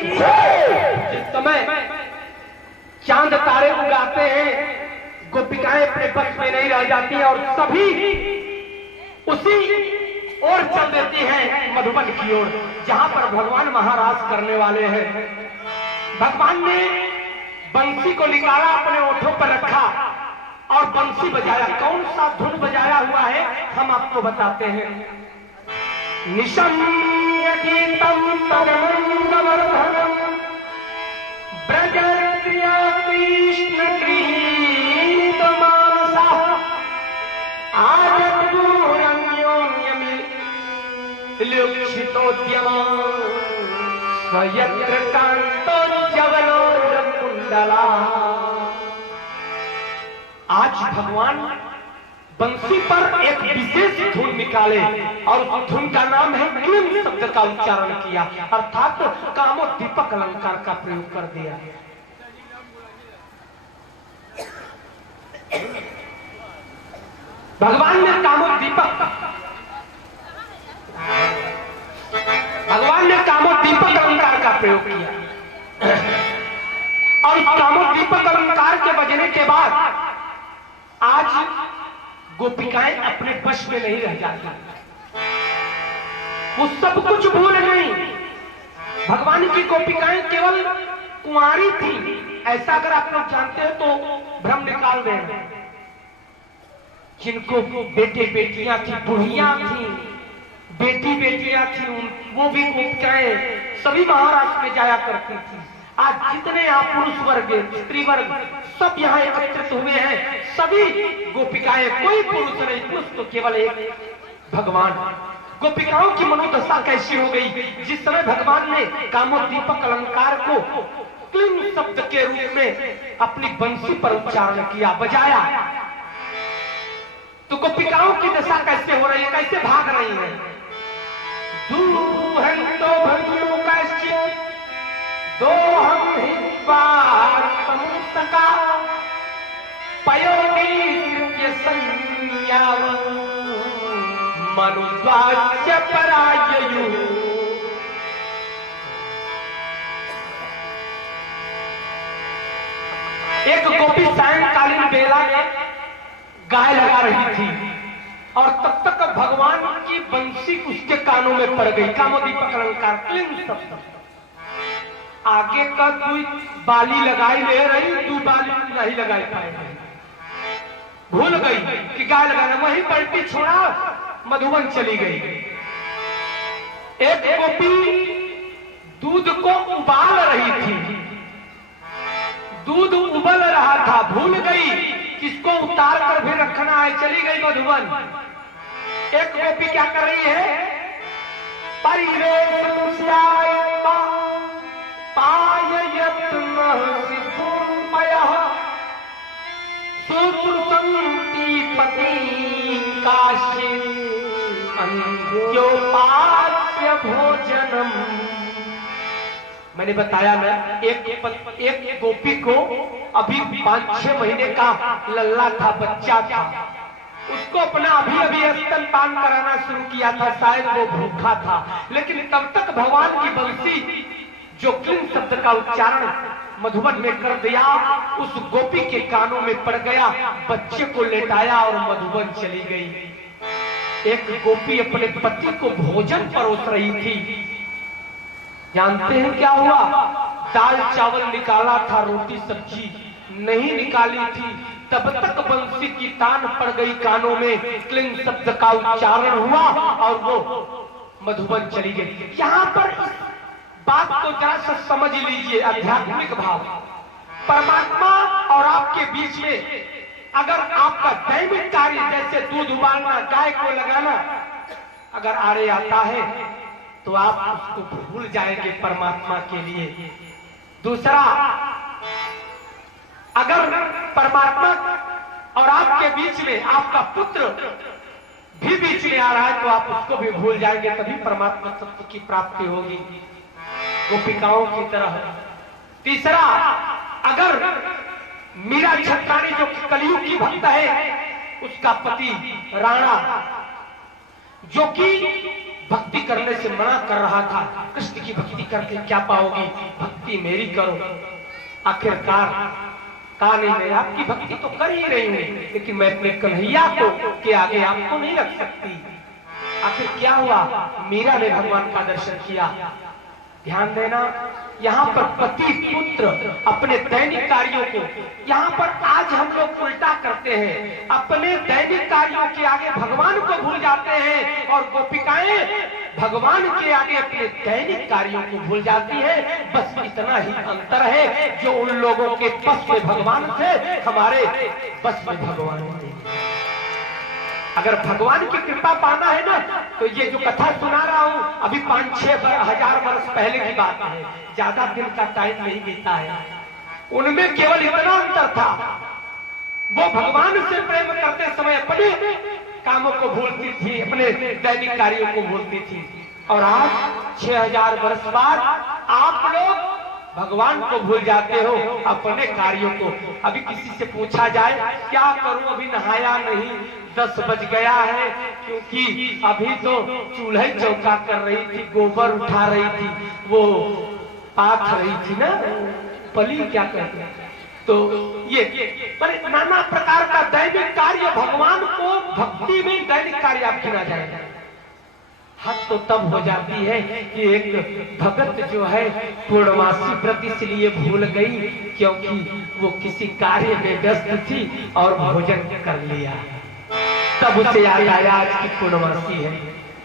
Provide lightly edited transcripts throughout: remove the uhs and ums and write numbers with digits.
जिस समय चांद तारे उगाते हैं, गोपिकाएं अपने पक्ष में नहीं रह जाती हैं और सभी उसी ओर चल देती हैं, मधुबन की ओर, जहां पर भगवान महाराज करने वाले हैं। भगवान ने बंसी को निकाला, अपने ओठों पर रखा और बंसी बजाया। कौन सा धुन बजाया हुआ है हम आपको बताते हैं। निशम्य गीतम परमंगवर्धनम ब्रजप्रिया कृष्ण गीत मानसा आजूरन्योन्यमिलुक्षितोद्यमा स्वयत्र कांतोज्ज्वलोरकुंडला। आज भगवान बंसी पर एक विशेष धुन निकाले और उस धुन का नाम है क्लीं शब्द का उच्चारण किया, अर्थात कामोद्दीपक अलंकार का प्रयोग कर दिया। भगवान ने कामोद्दीपक अलंकार का प्रयोग किया और कामोद्दीपक अलंकार के बजने के बाद आज गोपिकाएं अपने वश में नहीं रह जाती, वो सब कुछ भूल गई। भगवान की गोपिकाएं केवल कुंवारी थी, ऐसा अगर आप लोग जानते हो तो भ्रम निकाल देना। जिनको बेटे बेटियां थी, बुढ़ियां थी, बेटी बेटियां थी, वो भी गोपिकाएं सभी महाराष्ट्र में जाया करती थी। आज जितने यहाँ पुरुष वर्ग, स्त्री वर्ग सब यहाँ एकत्रित हुए हैं, सभी गोपिकाएं, कोई पुरुष नहीं, पुरुष तो केवल एक भगवान। गोपिकाओं की मनोदशा कैसी हो गई, जिस समय भगवान ने कामोद्दीपक अलंकार को क्लीं शब्द के रूप में अपनी बंसी पर उच्चारण किया, बजाया, तो गोपिकाओं की दशा कैसे हो रही है, कैसे भाग रही है। दूहंतो भगियो कैश्चित् दोहम हि वार्तम सका पयोनिर्य संज्ञाव मनुद्वाच्य पराययु। एक गोपी सायंकालीन बेला में गाय लगा रही थी और तब तक भगवान की बंसी उसके कानों में पड़ गई। कामोद्दीपक अलंकार क्लीं शब्द, आगे का कोई बाली लगाई ले रही, तू बाली नहीं लगाई पाए, भूल गई कि गाय लगाना, वही पलटी छोड़ा, मधुबन चली गई। एक गोपी दूध को उबाल रही थी, दूध उबल रहा था, भूल गई किसको उतार कर भी रखना है, चली गई मधुबन। एक गोपी क्या कर रही है, भोजनम। मैंने बताया ना, एक गोपी को अभी 5-6 महीने का लल्ला था, बच्चा था, उसको अपना अभी स्तनपान कराना शुरू किया था, शायद वो भूखा था, लेकिन तब तक भगवान की बंसी जो क्लीं शब्द का उच्चारण मधुबन में कर दिया, उस गोपी के कानों में पड़ गया, बच्चे को लेटाया और मधुबन चली गई। एक गोपी अपने पति को भोजन परोस रही थी, जानते हैं क्या हुआ, दाल चावल निकाला था, रोटी सब्जी नहीं निकाली थी, तब तक बंसी की तान पड़ गई कानों में, क्लीं शब्द का उच्चारण हुआ और वो मधुबन चली गई। यहाँ पर बात को जरा सा समझ लीजिए, आध्यात्मिक भाव। परमात्मा और आपके बीच में अगर आपका दैनिक कार्य जैसे दूध उबालना, गाय को लगाना अगर आड़े आता है तो आप उसको भूल जाएंगे परमात्मा के लिए। दूसरा, अगर परमात्मा और आपके बीच में आपका पुत्र भी बीच में आ रहा है तो आप उसको भी भूल जाएंगे, तभी परमात्मा तत्व की प्राप्ति होगी, गोपिकाओं की तरह। तीसरा, अगर मीरा छत्रानी जो कलियुग की भक्त है, उसका पति राणा जो कि भक्ति करने से मना कर रहा था। कृष्ण की भक्ति करके क्या पाओगी, भक्ति मेरी करो। आखिरकार कहा नहीं, मैं आपकी भक्ति तो कर ही रही हूँ, लेकिन मैं अपने कन्हैया को के आगे आपको नहीं रख सकती। आखिर क्या हुआ, मीरा ने भगवान का दर्शन किया। ध्यान देना, यहाँ पर पति पुत्र अपने दैनिक कार्यों को, यहाँ पर आज हम लोग उल्टा करते हैं, अपने दैनिक कार्यों के आगे भगवान को भूल जाते हैं और गोपिकाएं भगवान के आगे अपने दैनिक कार्यों को भूल जाती है। बस इतना ही अंतर है, जो उन लोगों के बस में भगवान थे, हमारे बस में भगवान नहीं। अगर भगवान की कृपा पाना है ना, तो ये जो कथा सुना रहा हूं अभी 5-6 हजार वर्ष पहले की बात है, ज्यादा दिन का टाइम नहीं बीता है। उनमें केवल इतना अंतर था, वो भगवान से प्रेम करते समय अपने कामों को भूलती थी, अपने दैनिक कार्यों को भूलती थी। और आज 6000 वर्ष बाद आप लोग भगवान को भूल जाते हो, अपने कार्यों को। अभी किसी से पूछा जाए क्या करूं, अभी नहाया नहीं, 10 बज गया है, क्योंकि अभी तो चूल्हा चौका कर रही थी, गोबर उठा रही थी, वो पाथ रही थी ना, पली क्या कहते हैं, तो ये पर नाना प्रकार का दैनिक कार्य, भगवान को भक्ति में दैनिक कार्य आप गिना जाएगा। हद तो तब हो जाती है कि एक भगत जो है पूर्णमासी व्रत इसलिए भूल गई क्योंकि वो किसी कार्य में व्यस्त थी और भोजन कर लिया, तब उसे याद आया आज की पूर्णमासी है।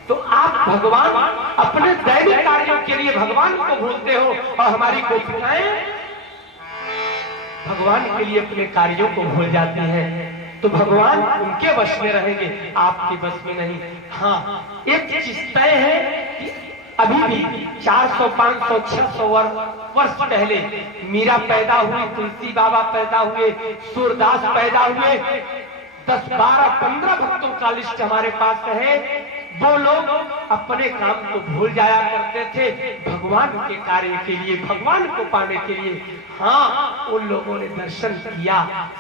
तो आप भगवान अपने दैनिक कार्यों के लिए भगवान को भूलते हो, और हमारी गोपिकाएं भगवान के लिए अपने कार्यों को भूल जाती हैं। तो भगवान उनके वश में रहेंगे, आपके वश में नहीं। हाँ, एक चीज तय है कि अभी भी 400, 500, 600 वर्ष पहले मीरा पैदा हुई, तुलसी बाबा पैदा हुए, सूरदास पैदा हुए, 10, 12, 15 भक्तों का लिस्ट हमारे पास है। वो लोग अपने काम को भूल जाया करते थे भगवान के कार्य के लिए, भगवान को पाने के लिए। हाँ, उन लोगों ने दर्शन किया,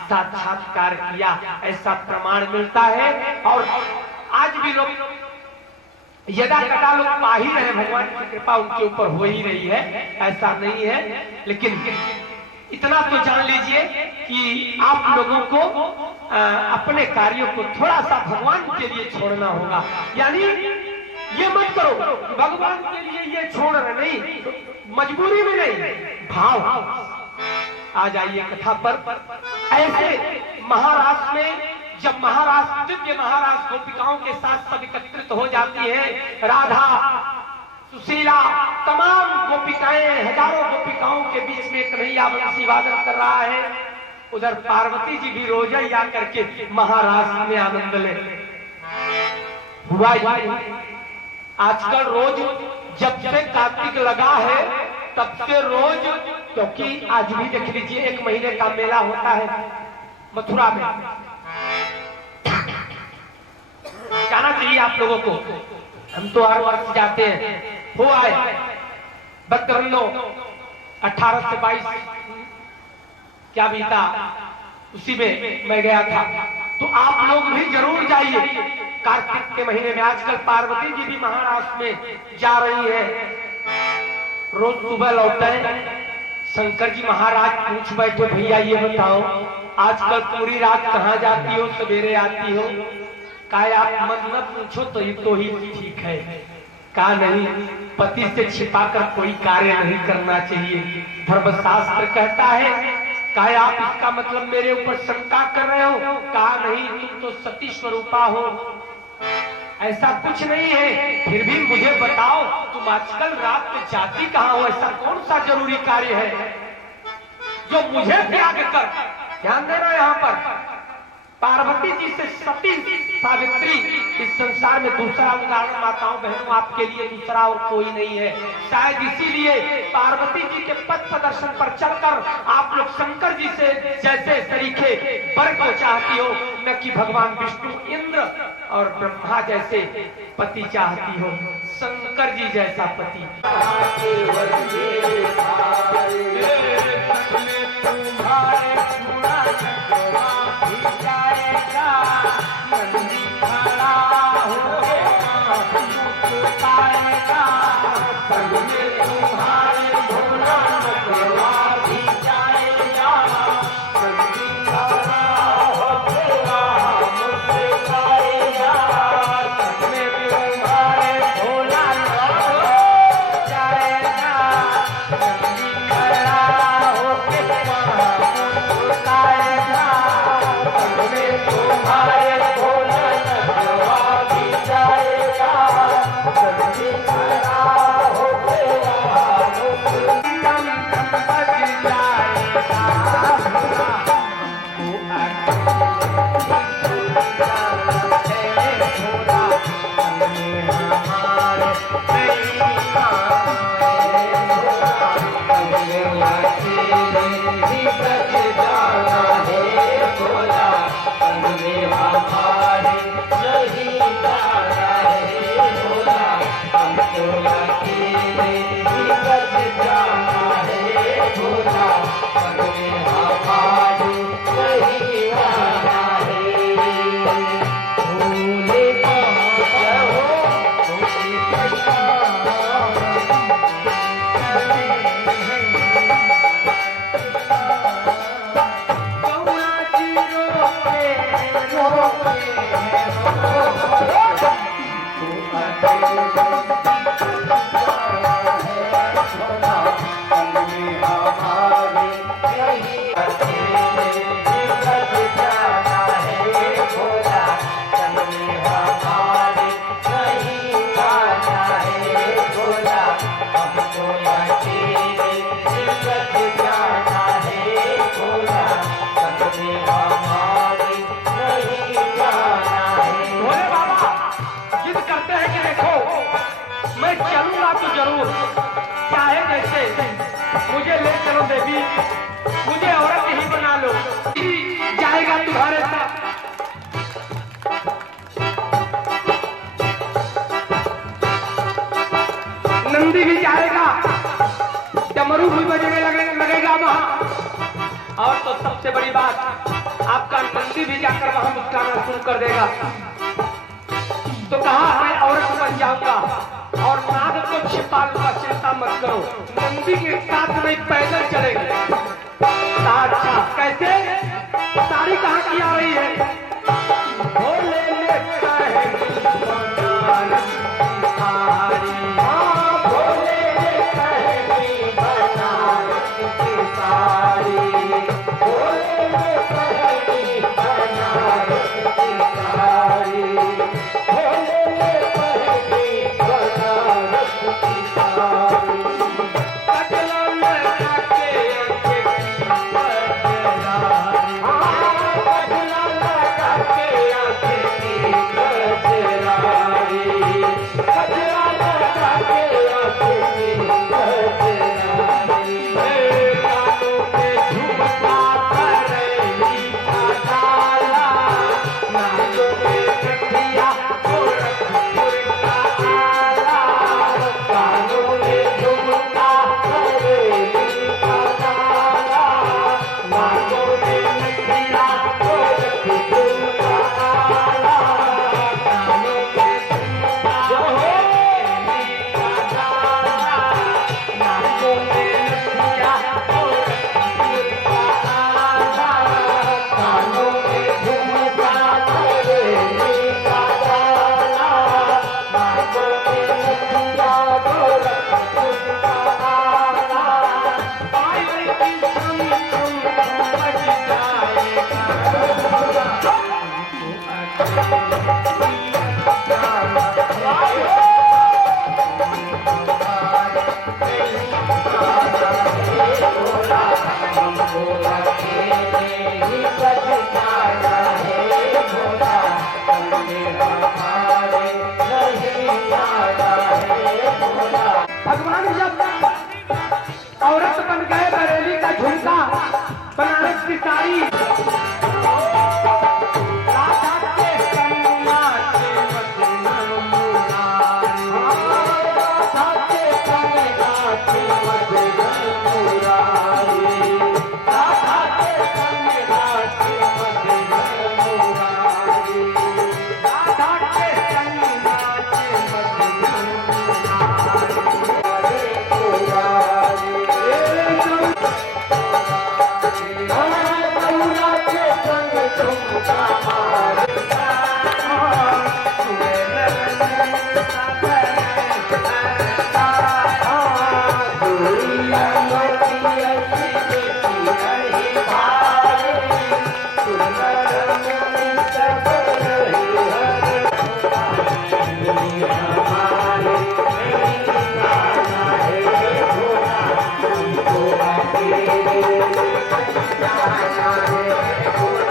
साक्षात्कार किया, ऐसा प्रमाण मिलता है। और आज भी लोग यदा कदा लोग पा ही रहे, भगवान की कृपा उनके ऊपर हो ही रही है, ऐसा नहीं है। लेकिन इतना तो जान लीजिए कि आप लोगों को अपने कार्यों को थोड़ा सा भगवान के लिए छोड़ना होगा। यानी ये मत करो कि भगवान के लिए ये छोड़ रहे, नहीं, मजबूरी में नहीं, भाव। आ जाइए कथा पर। ऐसे महाराष्ट्र में जब दिव्य महाराज गोपिकाओं के साथ सब एकत्रित हो जाती है, राधा, सुशीला, तमाम गोपिकाएं, हजारों गोपिकाओं के बीच में कन्हैया बंसी वादन कर रहा है। उधर पार्वती जी भी रोज ही आकर के महाराष्ट्र में आनंद ले। हुआ आजकल रोज जब से कार्तिक लगा है तब से रोज, क्योंकि आज भी देख लीजिए 1 महीने का मेला होता है मथुरा में। जाना चाहिए आप लोगों को, हम तो हर वर्ष जाते हैं। हो आए बकरनो 18 से 22 क्या बीता, उसी में मैं गया था। तो आप लोग भी जरूर जाइए कार्तिक के महीने में। आजकल पार्वती जी भी महाराष्ट्र में जा रही है, रोज सुबह लौटे। शंकर जी महाराज पूछ बैठे, भैया ये बताओ आजकल पूरी रात कहाँ जाती हो, सवेरे आती हो? कहा आप मत न पूछो तो ही ठीक है। कहा नहीं, पति से छिपाकर कोई कार्य नहीं करना चाहिए, धर्मशास्त्र कहता है। कहा आप इसका मतलब मेरे ऊपर शंका कर रहे हो? कहा नहीं, तुम तो सती स्वरूपा हो, ऐसा कुछ नहीं है। फिर भी मुझे बताओ, तुम आजकल रात में जाती कहाँ हो? ऐसा कौन सा जरूरी कार्य है जो मुझे त्याग कर? ध्यान देना, यहाँ पर पार्वती जी से सती सावित्री इस संसार में दूसरा उदाहरण, माताओं बहनों, आपके लिए दूसरा और कोई नहीं है। शायद इसीलिए पार्वती जी के पथ प्रदर्शन पर चलकर आप लोग शंकर जी से जैसे तरीके वर को चाहती हो, न कि भगवान विष्णु, इंद्र और ब्रह्मा जैसे पति चाहती हो, शंकर जी जैसा पति। नंदी खड़ा हो मुझे ले चलो देवी, मुझे औरत ही बना लो। जाएगा तुम्हारे साथ। नंदी भी जाएगा, डमरू भी बजने लगेगा वहां। और तो सबसे बड़ी बात, आपका नंदी भी जाकर वहां मुस्कुराना शुरू कर देगा। तो कहा मैं औरत बन जाऊंगा और नाग को छिपा लूंगा, चिंता मत करो। नंदी के साथ में पैदल चलेंगे। अच्छा कैसे? साड़ी कहाँ की आ रही है? भोले ने कहे बनारस की साड़ी, हाँ भोले ने कहे बनारस की साड़ी, भोले ने कहे बनारस की साड़ी, भोले ने कहे बनारस की साड़ी। कजला लगा के भगवान जब औरत बन गए, बरेली का झुमका, बनारस की साड़ी, राधा के संग नाचे मदन मुरारी, राधा के संग नाचे मदन मुरारी, राधा के संग नाचे मदन मुरारी, राधा के संग नाचे मदन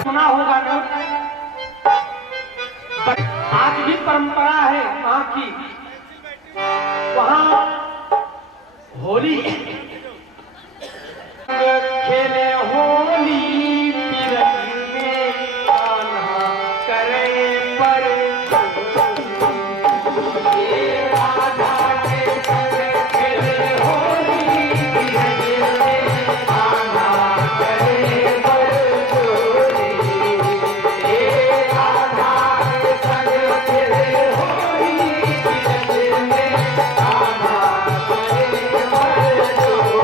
सुना होगा ना, आज भी परंपरा है वहां की। वहां होली खेले, होली पिरंग में कान्हा करे पर, राधा के संग खेले होली पिरंग में कान्हा करे पर जोड़ी, राधा के संग खेले होली पिरंग में कान्हा करे पर जोड़ी।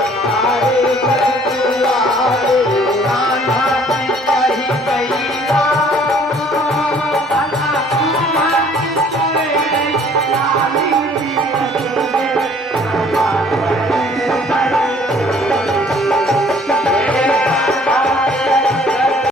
आ